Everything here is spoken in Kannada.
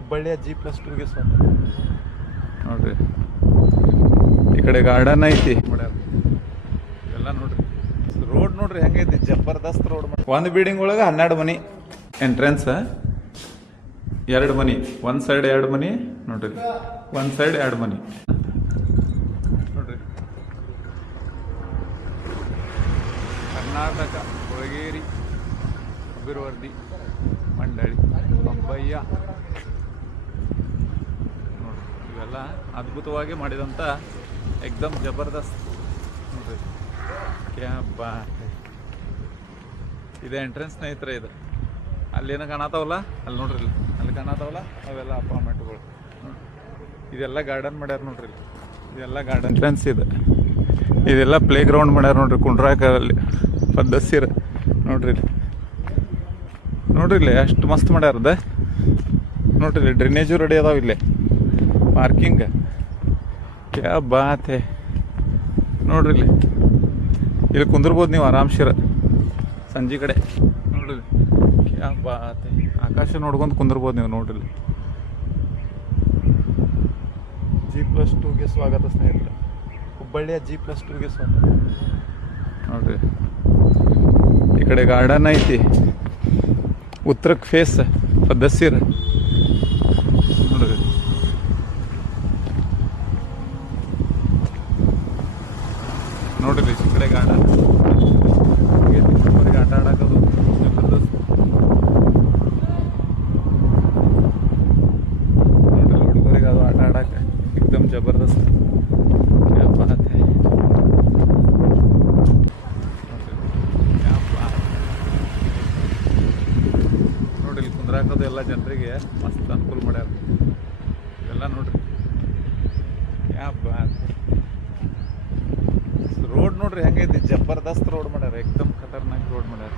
ಹುಬ್ಬಳ್ಳಿಯ G+2 ನೋಡ್ರಿ. ಈ ಕಡೆ ಗಾರ್ಡನ್ ಐತಿ ಮಾಡ್ಯಾರ ಎಲ್ಲ ನೋಡ್ರಿ. ರೋಡ್ ನೋಡ್ರಿ ಹೆಂಗೈತಿ, ಜಬರ್ದಸ್ತ್ ರೋಡ್. ಒಂದು ಬಿಲ್ಡಿಂಗ್ ಒಳಗೆ 12 ಮನಿ. ಎಂಟ್ರೆನ್ಸ್ 2 ಮನಿ, ಒಂದು ಸೈಡ್ 2 ಮನಿ ನೋಡ್ರಿ, ಒಂದು ಸೈಡ್ 2 ಮನಿ ನೋಡ್ರಿ. ಕರ್ನಾಟಕ ಕೊಳಗೇರಿ ಅಭಿವೃದ್ಧಿ ಮಂಡಳಿ ಅಬ್ಬಯ್ಯ ನೋಡ್ರಿ. ಇವೆಲ್ಲ ಅದ್ಭುತವಾಗಿ ಮಾಡಿದಂಥ ಎಕ್ದಮ್ ಜಬರ್ದಸ್ತ್ ನೋಡ್ರಿ. ಕ್ಯಾ ಬಾತ್. ಇದೆ ಎಂಟ್ರೆನ್ಸ್ ಸ್ನೇಹಿತರೆ. ಇದು ಅಲ್ಲೇನೋ ಕಾಣತಾವಲ್ಲ, ಅಲ್ಲಿ ನೋಡ್ರಿ, ಇಲ್ಲಿ ಅಲ್ಲಿ ಕಾಣತಾವಲ್ಲ ಅವೆಲ್ಲ ಅಪಾರ್ಟ್ಮೆಂಟ್ಗಳು. ಇದೆಲ್ಲ ಗಾರ್ಡನ್ ಮಾಡ್ಯಾರ ನೋಡ್ರಿ. ಇದೆಲ್ಲ ಗಾರ್ಡನ್ ಎಂಟ್ರೆನ್ಸ್ ಇದೆ. ಇದೆಲ್ಲ ಪ್ಲೇ ಗ್ರೌಂಡ್ ಮಾಡ್ಯಾರ ನೋಡ್ರಿ, ಕುಂಡ್ರಾಕಲ್ಲಿ ಪದ್ದಸಿರ ನೋಡ್ರಿ. ನೋಡ್ರಿ ಇಲ್ಲಿ ಎಷ್ಟು ಮಸ್ತ್ ಮಾಡ್ಯಾರದ ನೋಡ್ರಿ. ಇಲ್ಲಿ ಡ್ರೈನೇಜು ರೆಡಿ ಅದಾವ, ಇಲ್ಲೇ ಪಾರ್ಕಿಂಗ್. ಕ್ಯಾ ಬಾತ್ ನೋಡ್ರಿ. ಇಲ್ಲಿ ಕುಂದಿರ್ಬೋದು ನೀವು ಆರಾಮ್ಸಿರ ಸಂಜೆ ಕಡೆ ನೋಡ್ರಿ. ಕ್ಯಾ ಬಾತ್. ಆಕಾಶ ನೋಡ್ಕೊಂಡು ಕುಂದಿರ್ಬೋದು ನೀವು ನೋಡ್ರಿ. G+2 ಸ್ವಾಗತ ಸ್ನೇಹಿತರೆ. ಹುಬ್ಬಳ್ಳಿಯ G+2 ಸ್ವಾಗತ ನೋಡ್ರಿ. ಈ ಕಡೆ ಗಾರ್ಡನ್ ಐತಿ, ಉತ್ತರಕ್ಕೆ ಫೇಸ್ ಪದ್ದಸಿರ ನೋಡ್ರಿ. ನೋಡ್ರಿ ಈ ಕಡೆ ಗಾರ್ಡನ್ ಆಟ ಆಡೋದು ಜಬರ್ದಸ್ತ್ ನೋಡ್ರಿ. ಹುಡುಗರಿಗೆ ಅದು ಆಟ ಆಡಕ್ಕೆ एकदम ಜಬರ್ದಸ್ತ್. ಕ್ಯಾ ಬಾತ್ ಹೈ. ನೋಡಿ ಇಲ್ಲಿ ಕುಂದ್ರಾಕೋದು ಎಲ್ಲ ಜನರಿಗೆ ಮಸ್ತ್ ಅನುಕೂಲ ಮಾಡ್ಯಾರ ಎಲ್ಲ ನೋಡ್ರಿ. ಕ್ಯಾ ಬಾತ್. ರೋಡ್ ನೋಡ್ರಿ ಹೆಂಗೈತಿ, ಜಬರ್ದಸ್ತ್ ರೋಡ್ ಮಾಡ್ಯಾರ, ಎಕ್ದಮ್ ಖತರ್ನಾಕ್ ರೋಡ್ ಮಾಡ್ಯಾರ.